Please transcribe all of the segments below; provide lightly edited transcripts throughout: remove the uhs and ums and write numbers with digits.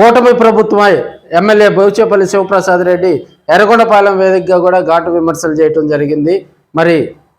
కూటమి ప్రభుత్వమై ఎమ్మెల్యే బోచేపల్లి శివప్రసాద్ రెడ్డి ఎర్రగొండపాలెం వేదికగా కూడా ఘాటు విమర్శలు చేయడం జరిగింది. మరి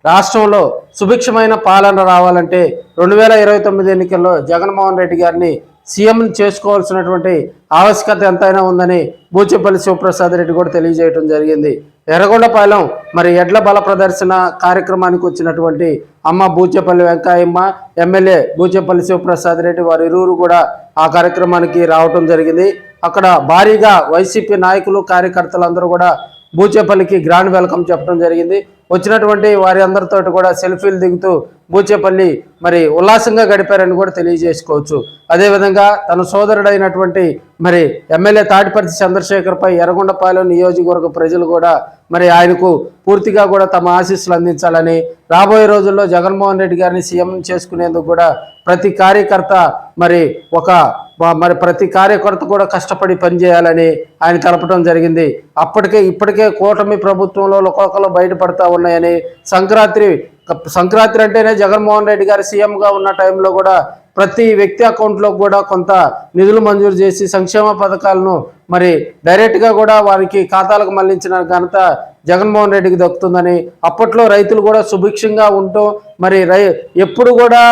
రాష్ట్రంలో సుభిక్షమైన పాలన రావాలంటే 2029 ఎన్నికల్లో జగన్మోహన్ రెడ్డి గారిని సీఎం చేసుకోవాల్సినటువంటి ఆవశ్యకత ఎంతైనా ఉందని బోచేపల్లి శివప్రసాద్ రెడ్డి కూడా తెలియజేయడం జరిగింది. ఎర్రగొండపాలెం మరి ఎడ్ల బల ప్రదర్శన కార్యక్రమానికి వచ్చినటువంటి అమ్మ బోచేపల్లి వెంకయ్యమ్మ, ఎమ్మెల్యే బోచేపల్లి శివప్రసాద్ రెడ్డి వారి ఇరువురు కూడా ఆ కార్యక్రమానికి రావటం జరిగింది. అక్కడ భారీగా వైసీపీ నాయకులు కార్యకర్తలు అందరూ కూడా బోచేపల్లికి గ్రాండ్ వెల్కమ్ చెప్పడం జరిగింది. వచ్చినటువంటి వారి అందరితో కూడా సెల్ఫీలు దిగుతూ బోచేపల్లి మరి ఉల్లాసంగా గడిపారని కూడా తెలియజేసుకోవచ్చు. అదేవిధంగా తన సోదరుడైనటువంటి మరి ఎమ్మెల్యే తాటిపర్తి చంద్రశేఖర్పై ఎర్రగొండపాలెం నియోజకవర్గ ప్రజలు కూడా మరి ఆయనకు పూర్తిగా కూడా తమ ఆశీస్సులు అందించాలని, రాబోయే రోజుల్లో జగన్మోహన్ రెడ్డి గారిని సీఎం చేసుకునేందుకు కూడా ప్రతి కార్యకర్త ప్రతి కార్యకర్త కూడా కష్టపడి పనిచేయాలని ఆయన తెలపడం జరిగింది. ఇప్పటికే కూటమి ప్రభుత్వంలో లోకాలు బయటపడతా ఉన్నాయని, సంక్రాంతి అంటేనే జగన్మోహన్ రెడ్డి గారు సీఎంగా ఉన్న టైంలో కూడా ప్రతి వ్యక్తి అకౌంట్లో కూడా కొంత నిధులు మంజూరు చేసి సంక్షేమ పథకాలను మరి డైరెక్ట్గా కూడా వారికి ఖాతాలకు మళ్లించిన ఘనత జగన్మోహన్ రెడ్డికి దక్కుతుందని, అప్పట్లో రైతులు కూడా సుభిక్షంగా ఉంటూ మరి ఎప్పుడు కూడా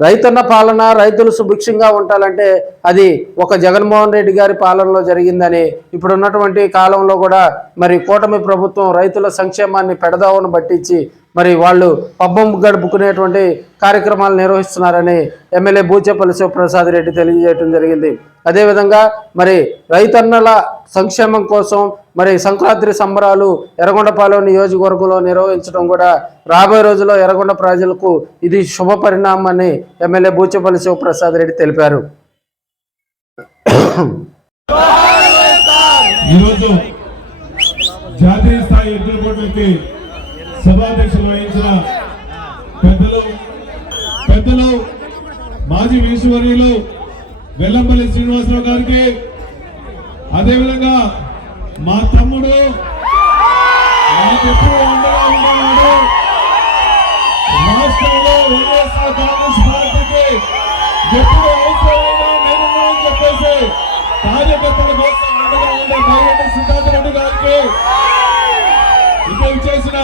రైతన్న పాలన, రైతులు సుభిక్షంగా ఉండాలంటే అది ఒక జగన్మోహన్ రెడ్డి గారి పాలనలో జరిగిందని, ఇప్పుడు ఉన్నటువంటి కాలంలో కూడా మరి కూటమి ప్రభుత్వం రైతుల సంక్షేమాన్ని పెడదావను పట్టించి మరి వాళ్ళు పబ్బం గడుపుకునేటువంటి కార్యక్రమాలు నిర్వహిస్తున్నారని ఎమ్మెల్యే బోచేపల్లి శివప్రసాద్ రెడ్డి తెలియజేయడం జరిగింది. అదేవిధంగా మరి రైతన్నల సంక్షేమం కోసం మరి సంక్రాంతి సంబరాలు ఎర్రగొండపాలెం నియోజకవర్గంలో నిర్వహించడం కూడా రాబోయే రోజుల్లో ఎర్రగొండ ప్రజలకు ఇది శుభ పరిణామని ఎమ్మెల్యే బోచేపల్లి శివప్రసాద్ రెడ్డి తెలిపారు. జాతీయ స్థాయి ఎద్దుల పోటీలకి సభాధ్యక్షులు వహించిన పెద్దలు మాజీ ఈశ్వర్యులు వెల్లంపల్లి శ్రీనివాసరావు గారికి, అదేవిధంగా మా తమ్ముడు ఎప్పుడు అండగా ఉన్నాడు, రాష్ట్రంలో వైఎస్ఆర్ కాంగ్రెస్ పార్టీకి ఎప్పుడు అవసరమైనా నేనున్నానని చెప్పేసి కార్యకర్తల కోసం అండగా ఉండే బైరెడ్డి సిద్ధార్థ రెడ్డి గారికి, ఇక్కడ చేసిన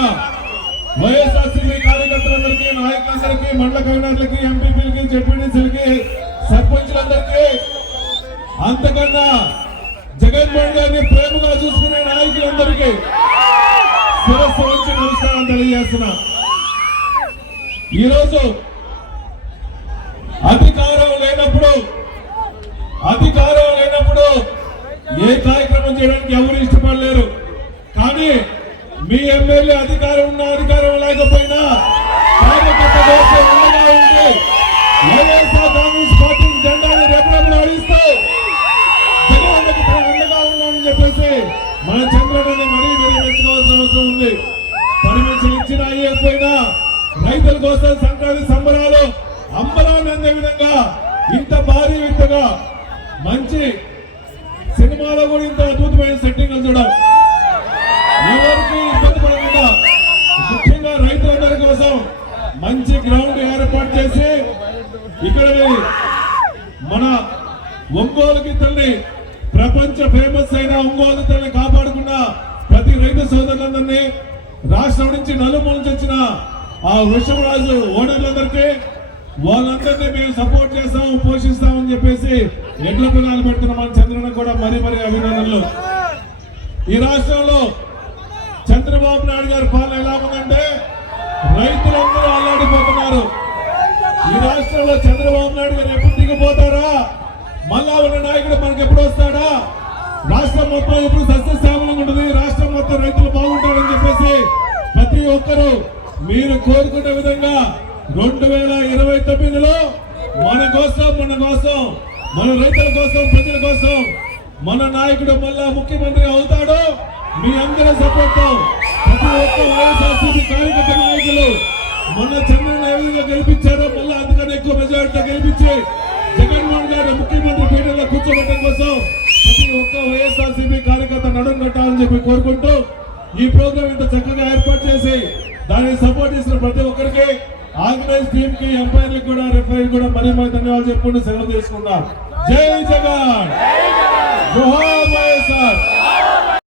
వైఎస్ఆర్సీపీ కార్యకర్తలందరికీ, నాయకులందరికీ, మండల కన్వీనర్లకి, ఎంపీపీలకి, జెడ్పీటీసీలకి, సర్పంచులందరికీ, అంతకన్నా జగన్మోహన్ గారిని ప్రేమగా చూసుకునే నాయకులందరికీ శిరస్సు వచ్చి నమస్కారం తెలియజేస్తున్నా. ఈరోజు అధికారం లేనప్పుడు ఏ కార్యక్రమం చేయడానికి ఎవరు ఇష్టపడలేరు. కానీ మీ ఎమ్మెల్యే అధికారం ఉన్నా అధికారం లేకపోయినా కార్యకర్త కోసం ఉండగా ఉండి వైఎస్ఆర్ కాంగ్రెస్ పార్టీ జెండాని రెపరెపలాడిస్తూ జగన్కి అండగా ఉన్నామని చెప్పేసి మన చంద్రుడిని మరీ మెచ్చుకోవాల్సిన అవసరం ఉంది. పర్మిషన్ ఇచ్చినా అయ్యకపోయినా రైతుల కోసం సంక్రాంతి సంబరాలు అంబరాన్ని అందే విధంగా ఇంత భారీ విధంగా మంచి సినిమాలో కూడా ఇంత అద్భుతమైన సెట్టింగ్లు చూడాలి. ఎవరికి ఇబ్బంది పడకుండా ముఖ్యంగా రైతులందరి కోసం మంచి గ్రౌండ్ ఏర్పాటు చేసి ఇక్కడ మన ఒంగోలు గిత్తల్ని, ప్రపంచ ఫేమస్ అయిన ఒంగోలు గిత్తల్ని కాపాడుకున్న ప్రతి రైతు సోదరులందరినీ, రాష్ట్రం నుంచి నలుమూల నుంచి వచ్చిన ఆ వృషభరాజు ఓనర్లందరికీ వాళ్ళందరినీ మేము సపోర్ట్ చేస్తాము, పోషిస్తామని చెప్పేసి ఎడ్ల పిల్లలు పెడుతున్న మన చంద్రన్న కూడా మరీ అభినందనలు. ఈ రాష్ట్రంలో చంద్రబాబు నాయుడు గారి పాలన ఎలా ఉందంటే రైతులందరూ అల్లాడిపోతున్నారు. ఈ రాష్ట్రంలో చంద్రబాబు నాయుడు గారు ఎప్పుడు దిగిపోతారా, మళ్ళా ఉన్న నాయకుడు మనకి ఎప్పుడు వస్తాడా, రాష్ట్రం మొత్తం ఎప్పుడు సస్యశ్యామలంగా ఉంటుంది, రాష్ట్రం మొత్తం రైతులు బాగుంటారని చెప్పేసి ప్రతి ఒక్కరూ మీరు కోరుకునే విధంగా 2029లో మన రైతుల కోసం, ప్రజల కోసం మన నాయకుడు మళ్ళా ముఖ్యమంత్రి అవుతాడు. మీ అందరి సపోర్ట్ తో ప్రతి ఒక్క వైఎస్ఆర్సీపీ కార్యకర్త నాయకులు మొన్న చంద్రబాబు ఏ విధంగా గెలిపించారో మళ్ళీ అందుకని ఎక్కువ మెజారిటీతో గెలిపించి జగన్మోహన్ గారు ముఖ్యమంత్రి పీఠంలో కూర్చోబెట్టడం కోసం ప్రతి ఒక్క వైఎస్ఆర్సీపీ కార్యకర్త నడుం కట్టాలని చెప్పి కోరుకుంటూ ఈ ప్రోగ్రాం ఇంత చక్కగా ఏర్పాటు చేసి దానికి సపోర్ట్ చేసిన ప్రతి ఒక్కరికి, ఆర్గనైజ్ టీమ్ కి, ఎంపైర్లకు కూడా, రెఫరీకి కూడా మరీ ధన్యవాదాలు చెప్పుకుంటూ సెలవు తీసుకున్నాం. జై జగన్. జోహార్